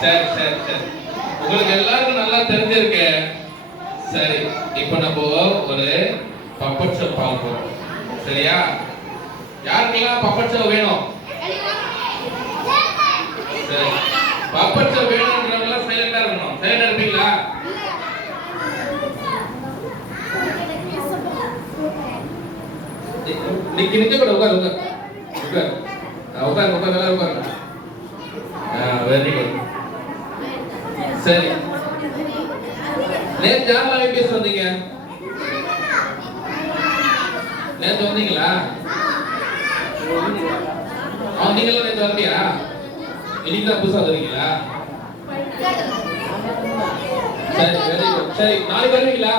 சரி சரி சரி, உங்களுக்கு எல்லாருக்கும் நல்லா தெரிஞ்சிருக்கு. சரி, இப்போ நம்ம ஒரு பப்பட் ஷோ பார்க்க போறோம். சரியா? யாருக்கெல்லாம் பப்பட் ஷோ வேணும்? சரி, பப்பட் ஷோ வேணும்ன்றவங்க சைலண்டா இருக்கணும். சைலண்டா இருப்பீங்களா? நிக்க கூட உட்கார் உட்கார் உட்கார் உட்கார் உட்கார் எல்லாம் உட்காருங்க. Very good. சரி, நேத்து யாரெல்லாம் ஐபிஎஸ் வந்தீங்க? நேத்து வந்தீங்களா? நீங்களும் நேத்து வரலையா? இன்னைக்கு தான் புதுசா வந்துருக்கீங்களா? சரி, வெரி குட். சரி, நாளைக்கு வருவீங்களா?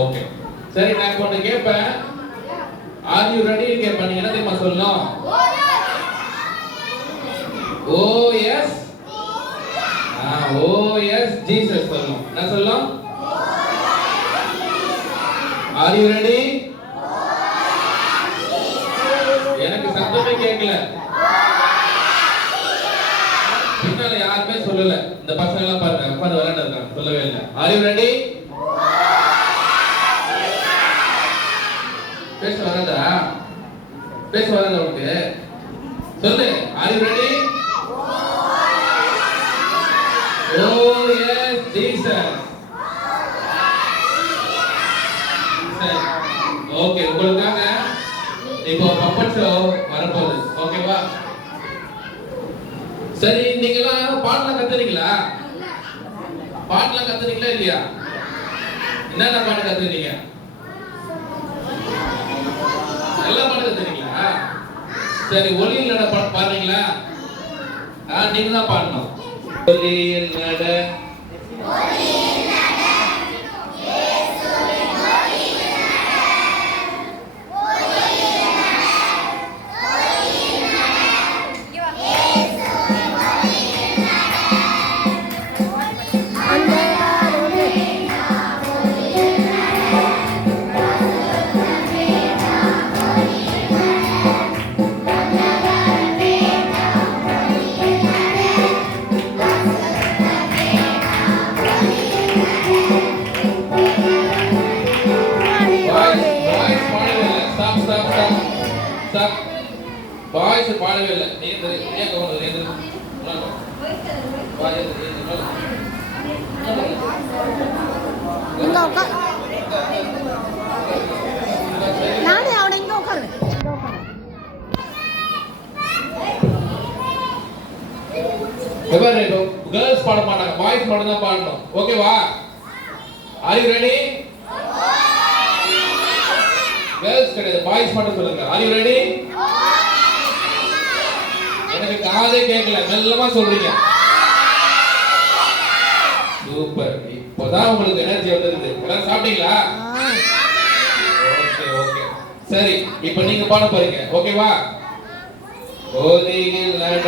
ஓகே. சரி, நான் இப்போ ஒன்று கேட்பேன். ஆர் யூ ரெடி கேட்பேன். நீங்க என்ன தெரியுமா சொல்லணும்? ஓ எஸ். ஓ எஸ் ஜீசஸ் சொல்லணும். என்ன சொல்லணும்? R you ready? எனக்கு சத்தமே கேட்கல. பின்னால யாருமே சொல்லல. இந்த பசங்க எல்லாம் பாருங்க, உட்கார்ந்து விளையாண்டு இருக்காங்க, சொல்லவே இல்லை. Are you ready? பேச வராதா? பேச வராதா உனக்கு? சொல்லு. Are you ready? Oh yes Jesus. Okay, உங்களுக்காக இப்போ பப்பட் ஷோ வரப்போகுது. ஓகேவா? சரி, நீங்களாம் பாட்டெல்லாம் கத்துறீங்களா? பாட்டெல்லாம் கத்துறீங்களா இல்லையா? என்னென்ன பாட்டு கத்துறீங்க? எல்லா பாட்டு கத்துறீங்களா? சரி, ஒலியில் நட பாட்டு பாடுறீங்களா? நீங்க தான் பாடணும். ஒலியில் நட பாய்ஸ் பாடவே இல்லை. நானே அவனை இங்க உட்காரு. கேர்ள்ஸ் பாட மாட்டாங்க, பாய்ஸ் மட்டும் தான் பாடணும். ஓகேவா? R you ready? கேர்ள்ஸ் கிடையாது, பாய்ஸ் மட்டும் சொல்லுங்க. R you ready? எனக்கு காதே கேட்கல, மெல்லமா சொல்றீங்க. சூப்பர். இப்போதான் உங்களுக்கு எனர்ஜி வந்துருது. எல்லாரும் சாப்பிட்டீங்களா? Okay okay. சரி, இப்போ நீங்க பாட போறீங்க. ஓகேவா? ஓதியில் நட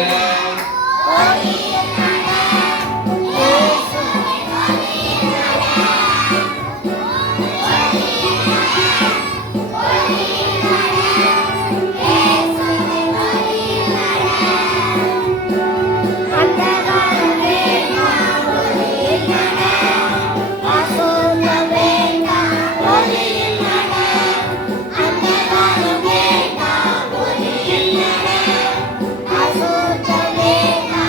Azul também na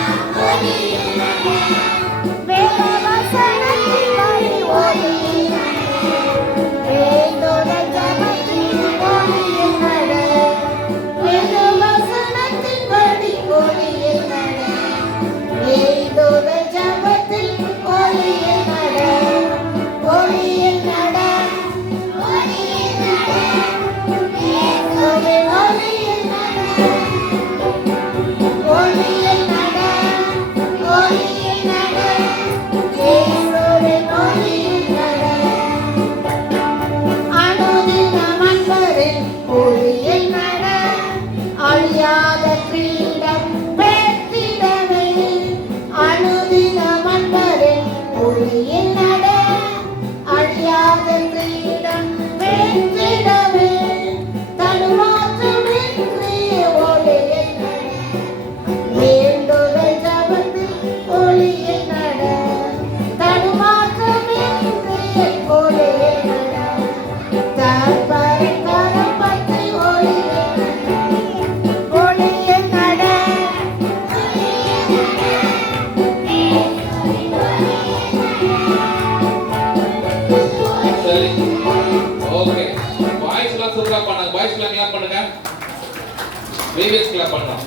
previous clap பண்ணோம்.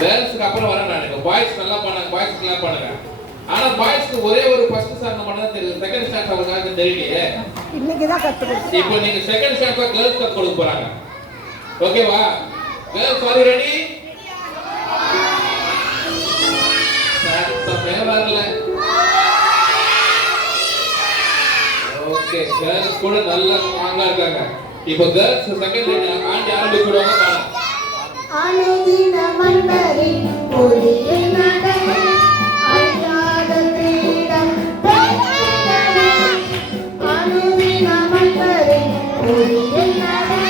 கேர்ள்ஸ்க்கு அப்புறம் வரேன் நான். பாய்ஸ் நல்லா பண்ணாங்க, பாய்ஸ் கிளாப் பண்ணுங்க. ஆனா பாய்ஸ்க்கு ஒரே ஒரு ஃபர்ஸ்ட் ஸ்டாண்ட் மட்டும் தான் தெரியும், செகண்ட் ஸ்டாண்ட் அவங்களுக்கு தெரியலையே. இன்னைக்கு தான் கத்து கொடுத்தேன். இப்போ நீங்க செகண்ட் ஸ்டாண்ட்ல கேர்ள்ஸ் கப் கொடுக்க போறாங்க. ஓகேவா? Girls are you ready? சத்தமே வரல. ஓகே, கேர்ள்ஸ் கூட நல்லா ஸ்ட்ராங்கா இருக்காங்க. இப்போ கேர்ள்ஸ் செகண்ட் லைன் ஆண்டி ஆரம்பிச்சுடுவாங்க பாருங்க. அனுதின மன்னரின் ஒளியை நடை அழியாத கிரீடம் பெற்றிடவே. அனுதின மன்னரின் ஒளியை நடை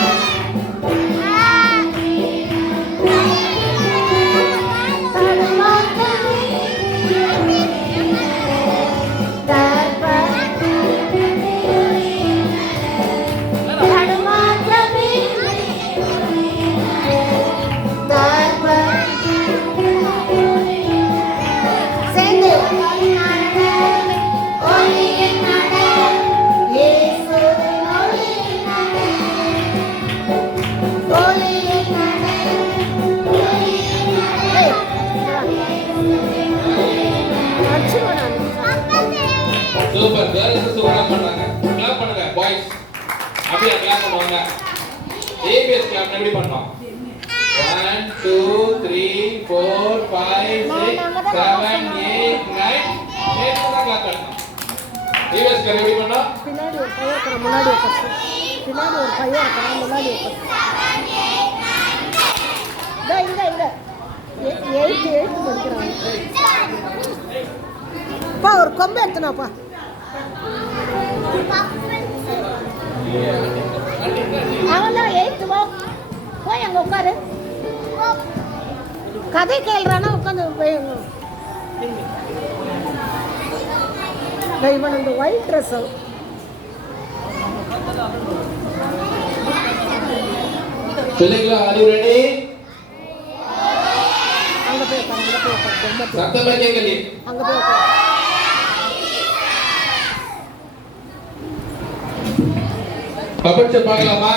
சூப்பர், கேர்ள்ஸ் சூப்பரா பண்றாங்க. கிளாப் பண்ணுங்க பாய்ஸ். அப்படியே கிளாப் பண்ணுவாங்க. ஏபிஎஸ் கிளாப் எப்படி பண்ணோம்? 1 2 3 4 5 6 7 8 9 10 கிளாப் பண்ணோம். ஏபிஎஸ் கிளாப் எப்படி பண்ணோம்? பின்னாடி ஒரு பையன் இருக்கிற, முன்னாடி உட்காரு. பின்னாடி ஒரு பையன் இருக்கிற, முன்னாடி உட்காரு. இங்க 8 படிக்கிறாங்க. பா ஒரு கொம்பு எடுத்துனாப்பா. அவன்தான் 8 வா. போய் அங்க உட்காரு. கதை கேள்றானா உட்காந்து போய் இவன் இந்த ஒயிட் ட்ரெஸ் பிள்ளைங்களா ஆர் யூ ரெடி? அங்க போய் உட்காரு. சத்தமா கேட்கலையே. அங்க போய் உட்காரு. பப்பட்ஸ் பார்க்கலாமா?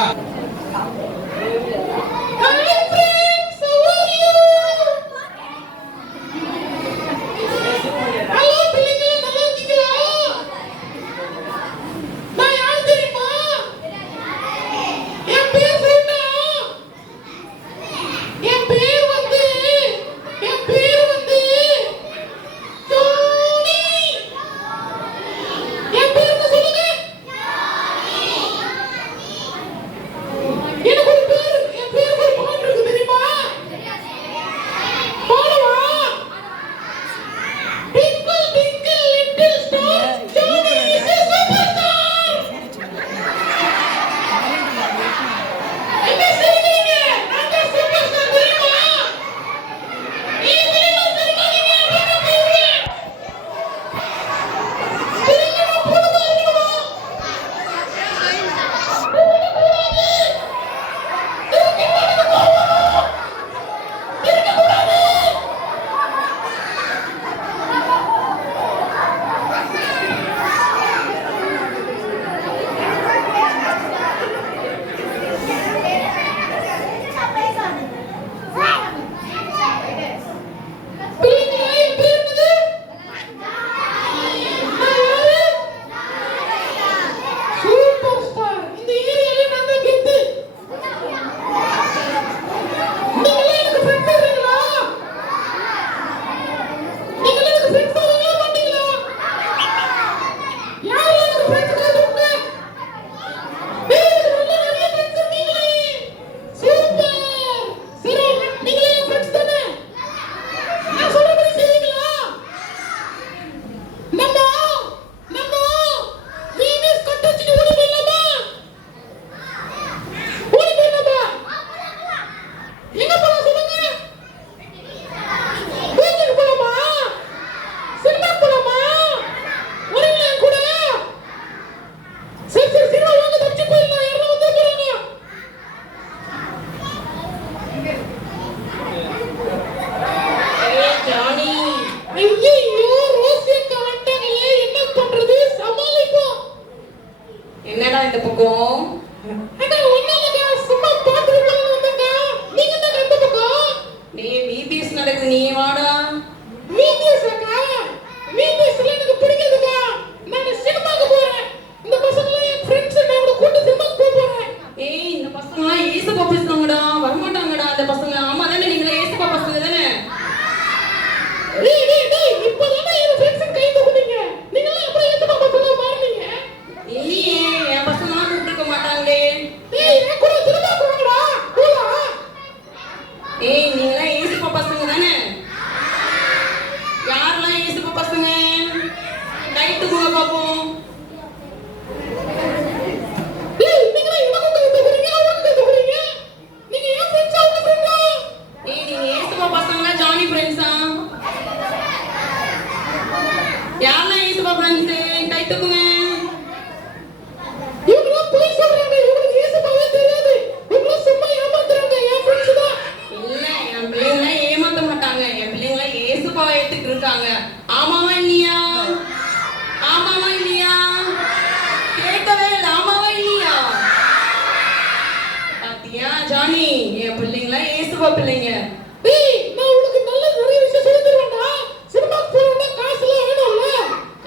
என்னடா இந்த பக்கம் அட ஒண்ணுலங்க சும்மா பாத்துட்டு வந்தங்க. நீ பசங்க நீ வாடா. வீடியோஸ்க்கா வீடியோஸ்ல எனக்கு பிடிக்குதுக்கா. நான் சினிமாக்கு போறேன். இந்த பசங்க என் ஃப்ரெண்ட்ஸ் நான் கூட கூட்டி சினிமாக்கு போறேன். ஏய் இந்த பசங்கலாம் ஏசப்பா பேசுறாங்கடா, வரமாட்டாங்கடா அந்த பசங்க. ஆமா தானே, நீங்க ஏசப்பா பசங்க தானே? டேய் இப்போதானே என் ஃப்ரெண்ட்ஸ் கை தூக்குனீங்க. நீங்க எல்லாம் அப்புறம் ஏத்த பசங்க மாறுனீங்க. இல்லையே, என் பசங்கலாம் கூப்பிட்டுக்க மாட்டாங்களே. டேய் நான் கூட சினிமாக்கு போங்கடா. போலாம். ஏய் நீங்களாம் ஏசப்பா பசங்க தானே? யாரெல்லாம் ஏசப்பா பசங்க? கை தூக்குங்க பாப்போம். டேய் நீங்க எல்லாம் கை தூக்குறீங்க, அவங்க கை தூக்குறீங்க. நீங்க ஏன் ஃப்ரெண்ட்ஸ் அவங்க ஃப்ரெண்டா? ஏய் நீங்க ஏசப்பா பசங்களா ஜானி ஃப்ரெண்ட்ஸா? யாரெல்லாம் ஏசப்பா ஃப்ரெண்ட்ஸ்? கை தூக்குங்க. இவங்க போய் சொல்றாங்க. இவங்களுக்கு ஏசப்பாவே தெரியாது. இவங்க சும்மா ஏமாத்துறாங்க. என் ஃப்ரெண்ட்ஸ் தான். இல்ல, என் பிள்ளைங்களாம் ஏமாத்த மாட்டாங்க. என் பிள்ளைங்களாம் ஏசப்பாவை ஏத்துக்கிட்டு இருக்காங்க. ஆமாவா இல்லையா? ஆமாவா இல்லையா? கேட்கவே இல்லை. ஆமாவா இல்லையா? பாத்தியா ஜானி, என் பிள்ளைங்களாம் ஏசப்பா பிள்ளைங்க. டேய் நான் உனக்கு நல்ல நிறைய விஷயம் சொல்லி தருவேன்டா. சினிமாக்கு போறோம்னா காசு எல்லாம் வேணும்ல.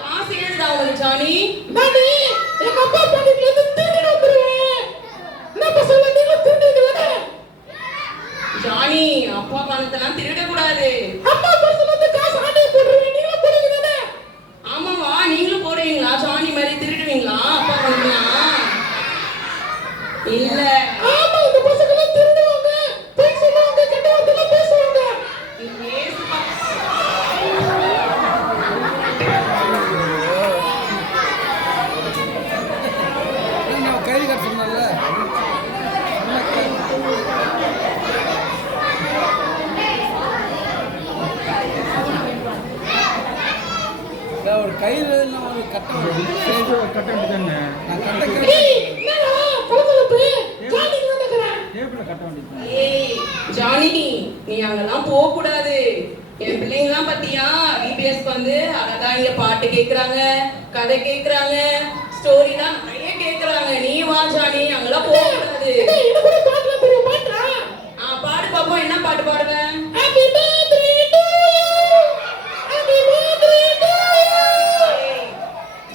காசு ஏதுடா உனக்கு ஜானி? நானே எங்க அப்பா பாட்டில இருந்து திருடி வந்துருவேன். என்ன பசங்க நீங்க திருடிங்க. ஜானி, அப்பா பணத்தெல்லாம் திருடக்கூடாது. அப்பா பர்ஸ்ல இருந்து காசு ஆட்டே போடுறேன். நீங்க போடுவீங்க தானே? ஆமாவா, நீங்களும் போடுவீங்களா? ஜானி மாதிரி திருடுவீங்களா அப்பா பணத்தெல்லாம்? இல்ல. ஆமா இந்த பசங்க எல்லாம் திருடுவாங்க. போய் சொல்லுவாங்க, கெட்ட வார்த்தை பேசுவாங்க. நீங்க ஏசப்பா நான் கைது கட்ட சொன்னேன்ல. ஒரு கைது ஒரு கட்டம் கட்ட வேண்டியதானே. நான் கட்ட டேய் என்னடா கலகலப்பு. ஜானி வந்துக்கறேன். டேபிள்ல கட்ட வேண்டியது. ஏய் ஜானி, நீ அங்கெல்லாம் போக கூடாது. என் பிள்ளைங்கலாம் பாத்தியா, விபிஎஸ்க்கு வந்து அழகா இங்க பாட்டு கேக்குறாங்க, கதை கேக்குறாங்க, ஸ்டோரிலாம் நிறைய கேக்குறாங்க. நீ வா ஜானி, அங்கெல்லாம் போக கூடாது. டேய் எனக்கு கூட பாட்டுல தெரியும். பாட்டா? பாடு பாப்போம், என்ன பாட்டு பாடுவேன்? Happy birthday to you. Happy birthday to you.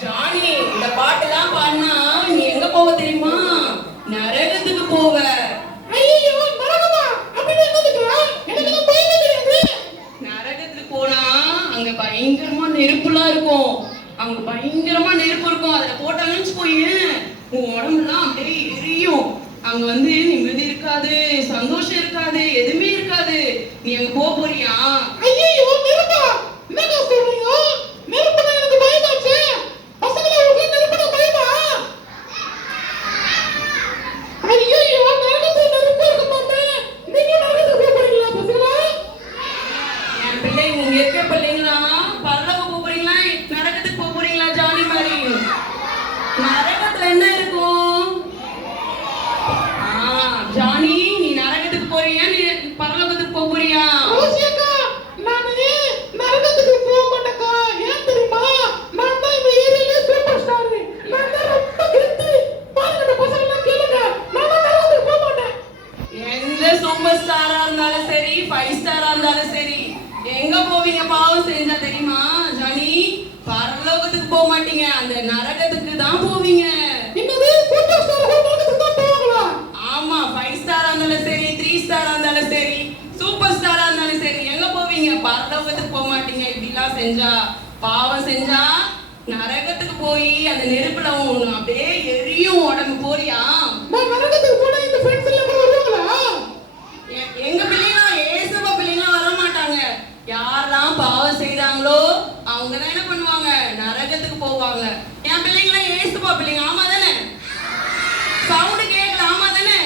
Johnny, இந்த பாட்டுலாம் பாடினா நீ எங்க போவ தெரியுமா? நரகத்துக்கு போவ. ஐயோ நரகமா? அப்படி என்னதுக்குடா? எனக்கு பயமே கிடையாது. நரகத்துக்கு போனா அங்க பயங்கரமா நெருப்புலாம் இருக்கும். அங்க பயங்கரமா நெருப்பு இருக்கும். அதுல போட்டாங்கன்னு வச்சுக்கோயேன், உன் உடம்புலாம் அப்படியே எரியும். அங்க வந்து நிம்மதி இருக்காது, சந்தோஷம் இருக்காது, எதுவுமே இருக்காது. நீ அங்க போறியா? ஐயோ நெருப்பா? என்னடா சொல்றீங்க? நெருப்புனா எனக்கு பயமாச்சே. பசங்களே உங்களுக்கு நெருப்புனா பயமா? ஐயோ நரகத்துல நெருப்பு இருக்கு மாமே. நீங்க நரகத்துக்கு போறீங்களா பசங்களா? என் பிள்ளை, நீங்க இருக்க பிள்ளைங்களா பரலோகம் போறீங்களா, நரகத்துக்கு போறீங்களா? ஜானி மாதிரி நரகத்துல என்ன இருக்கும்? ஜானி, நீ நரகத்துக்கு போறியா, நீ பரலோகத்துக்கு போறியா? ரோசியக்கா நானே நரகத்துக்கு போக மாட்டேக்கா. ஏன் தெரியுமா? நான் தான் இந்த ஏரியால சூப்பர் ஸ்டார். நான் தான் ரொம்ப கெத்து. பாருங்க இந்த பசங்க கேளுங்க. நான் தான் நரகத்துக்கு போக மாட்டேன். எந்த சூப்பர் ஸ்டாரா இருந்தாலும் சரி, 5 ஸ்டாரா இருந்தாலும் சரி, எங்க போவீங்க பாவம் செஞ்சா தெரியுமா ஜானி? பரலோகத்துக்கு போக மாட்டீங்க, அந்த நரகத்துக்கு தான் போவீங்க. என்னது சூப்பர் ஸ்டார் நரகத்துக்கு தான் போவாங்களா? ஆமா, 5 ஸ்டாரா இருந்தாலும் சரி, 3 ஸ்டாரா இருந்தாலும் சரி, சூப்பர் ஸ்டாரா இருந்தாலும் சரி, எங்க போவீங்க? பரலோகத்துக்கு போக மாட்டீங்க. இப்படிலாம் செஞ்சா, பாவம் செஞ்சா நரகத்துக்கு போய் அந்த நெருப்புல அப்படியே எரியும் உடம்பு. போறியா? நான் நரகத்துக்கு போனா இந்த ஃப்ரெண்ட்ஸ் எல்லாம் கூட வருவாங்களா? எங்க பிள்ளைங்க ஏசப்பா பிள்ளைங்க வர மாட்டாங்க. யாரெல்லாம் பாவம் செய்றாங்களோ அவங்க தான் என்ன பண்ணுவாங்க? நரகத்துக்கு போவாங்க. என் பிள்ளைங்களாம் ஏசப்பா பிள்ளைங்க. ஆமா தானே? சவுண்ட் கேட்கல. ஆமா தானே?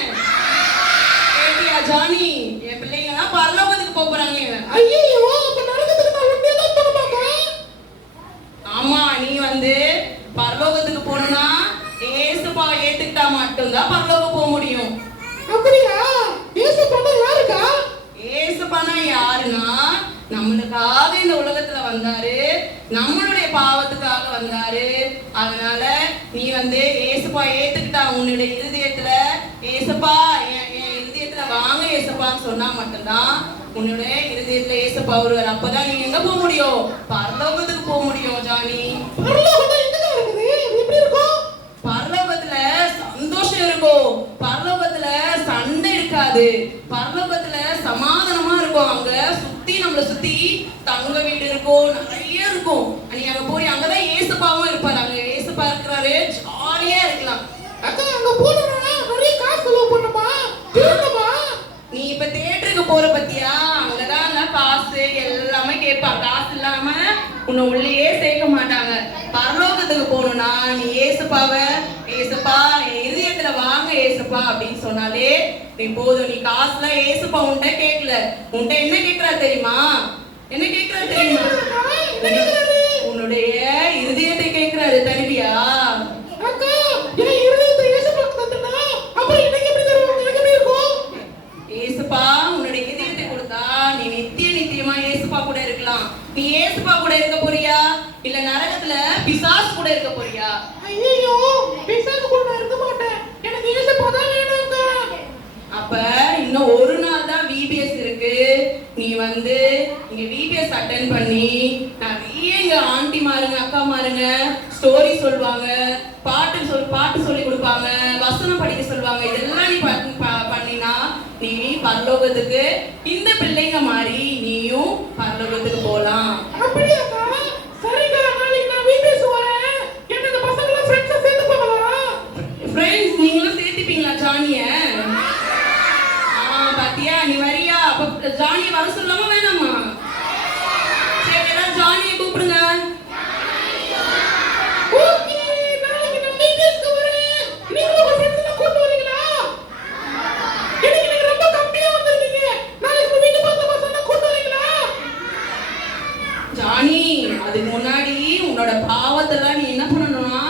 கேட்டியா ஜானி? என் பிள்ளைங்கலாம் பரலோகத்துக்கு போறாங்க. ஐயோ அப்ப நரகத்துக்கு நான் உண்மையா தான் போக மாட்டேன். ஆமா, நீ வந்து பரலோகத்துக்கு போகணும்னா ஏசப்பா ஏத்துக்கிட்டா மட்டும்தான் பரலோகம் போக முடியும். அப்படியா? இயேசு பண்ண யாருக்கா? ஏசப்பானா யாருன்னா, நம்மளுக்காக இந்த உலகத்துல வந்தாரு, நம்மளுடைய பாவத்துக்காக வந்தாரு. அதனால நீ வந்து ஏசப்பா ஏத்துக்கிட்டா உன்னுடைய இருதயத்துல, ஏசப்பா என் இருதயத்துல வாங்க ஏசப்பான்னு சொன்னா மட்டும்தான் உன்னோட இருதயத்துல ஏசப்பா வருவார். அப்பதான் நீ எங்க போக முடியும்? பரலோகத்துக்கு போக முடியும் ஜானி. பரலோகத்துல எங்க இருக்குது? அது எப்படி இருக்கும்? பரலோகத்துல சந்தோஷம் இருக்கும். பரலோகத்துல சண்டை இருக்காது. பரலோகத்துல சமாதானமா இருக்கும். அங்க சுத்தி நம்மள சுத்தி தங்க வீடு இருக்கும், நிறைய இருக்கும். நீ அங்க போய் அங்கதான் ஏசப்பாவும் இருப்பாரு. அங்க ஏசப்பா இருக்கிறாரு, ஜாலியா இருக்கலாம். அக்கா அங்க போனா நிறைய காசு செலவு பண்ணுமா? தீர்க்கமா? நீ இப்ப தியேட்டருக்கு போற பத்தியா? அங்கதான் காசு எல்லாமே கேட்பாங்க. காசு இல்லாம உன்னை உள்ளேயே சேர்க்க மாட்டாங்க. பரலோகத்துக்கு போகணும்னா நீ ஏசப்பாவை, ஏசப்பா என் இதயத்துல வாங்க ஏசப்பா அப்படின்னு சொன்னாலே நீ போதும். நீ காசுலாம் ஏசப்பா உன்கிட்ட கேட்கல. உன்கிட்ட என்ன கேட்கிறா தெரியுமா? என்ன கேட்கிறா தெரியுமா? உன்னுடைய இருதயத்தை கேட்கிறாரு. தருவியா? அக்கா என் இருதயத்தை இயேசுவுக்கு தந்தனா அப்புறம் எனக்கு எப்படி தருவாங்க? எனக்கு எப்படி இருக்கும்? ஏசப்பா உன்னுடைய இதயத்தை கொடுத்தா நீ நித்தியமா ஏசப்பா கூட இருக்கலாம். நீ ஏசப்பா கூட இருக்க போறியா, இல்ல நரகத்துல பிசாசு கூட இருக்க போறியா? ஐயோ பிசாசு கூட நான் இருக்க மாட்டேன். எனக்கு இயேசுப்பா தான் வேணுங்க. அப்ப இன்னும் ஒரு நாள் தான் VBS இருக்கு. நீ வந்து இங்க VBS அட்டென்ட் பண்ணி நிறைய இங்க ஆண்டி மாருங்க, அக்கா மாருங்க ஸ்டோரி சொல்லுவாங்க, பாட்டு சொல்லி கொடுப்பாங்க, வசனம் படிக்க சொல்லுவாங்க. இதெல்லாம் நீ பண்ணினா நீ பரலோகத்துக்கு இந்த பிள்ளைங்க மாதிரி நீயும் பரலோகத்துக்கு போலாம். அப்படியாக்கா? சரிக்கா, நாளைக்கு நான் VBS வரேன். என்ன இந்த பசங்கள ஃப்ரெண்ட்ஸா சேர்த்துப்பாங்களா? ஃப்ரெண்ட்ஸ் நீங்களும் சேர்த்துப்பீங்களா ஜானிய? பாத்தியா, நீ வரியா? அப்ப ஜானிய வர சொல்லாம வேணாமா? சரி, எல்லாரும் ஜானியை கூப்பிடுங்க. ஓகே, நாளைக்கு நான் VBSக்கு வரேன். நீங்களும் உங்க ஃப்ரெண்ட்ஸ் கூட்டி வரீங்களா? எனக்கு ரொம்ப கம்மியா வந்திருக்கீங்க. நாளைக்கு உங்க வீட்டு பக்கத்துல பசங்க கூட்டி வரீங்களா? ஜானி, அதுக்கு முன்னாடி உன்னோட பாவத்தெல்லாம் நீ என்ன பண்ணணும்னா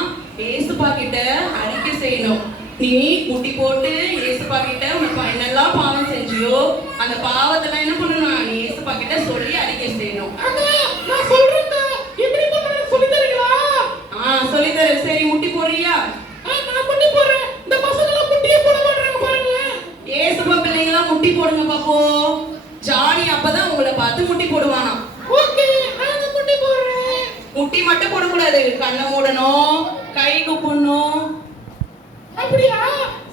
ஏசப்பா கிட்ட அறிக்கை செய்யணும். நீ முட்டி போட்டு ஏசப்பா கிட்ட உனக்கு என்னெல்லாம் பாவம் செஞ்சியோ அந்த பாவத்தெல்லாம் என்ன பண்ணணும்? நீ ஏசப்பா கிட்ட சொல்லி அறிக்கை செய்யணும். அக்கா, நான் சொல்றேன்க்கா. எப்படி பண்ணனும் சொல்லி தரீங்களா? சொல்லி தரேன். சரி, முட்டி போடுறியா? நான் முட்டி போடுறேன். இந்த பசங்க எல்லாம் முட்டியே போட மாட்டாங்க பாருங்க. ஏசப்பா பிள்ளைங்க எல்லாம் முட்டி போடுங்க பாப்போம். ஜானி அப்பதான் உங்களை பார்த்து முட்டி போடுவானா. ஓகே, நான் முட்டி போடுறேன். முட்டி மட்டும் போடக்கூடாது, கண்ணை மூடணும், கை கூப்பிடணும். அப்படியா?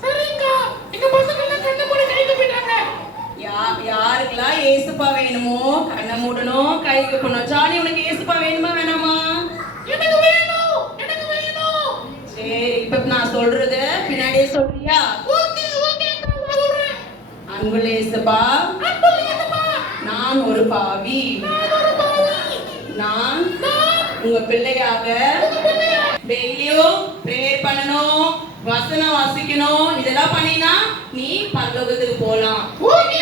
சரிங்கக்கா. எங்க பசங்க எல்லாம் கண்ணை மூடி கை கூப்பிட்டாங்க. யாருக்கெல்லாம் ஏசப்பா வேணுமோ கண்ணை மூடணும், கை கூப்பிடணும். ஜானி, உனக்கு ஏசப்பா வேணுமா வேணாமா? எனக்கு வேணும், எனக்கு வேணும். சரி, இப்ப நான் சொல்றத பின்னாடியே சொல்றியா? ஓகே, ஓகேக்கா, நான் சொல்றேன். அன்புள்ள ஏசப்பா, அன்புள்ள இயேசுப்பா, நான் ஒரு பாவி. நான் ஒரு பாவி. நான் உங்க பிள்ளையாக டெய்லியும் பிரேயர் பண்ணணும், வசனம் வாசிக்கணும். இதெல்லாம் பண்ணினா நீ பரலோகத்துக்கு போலாம். ஓகே,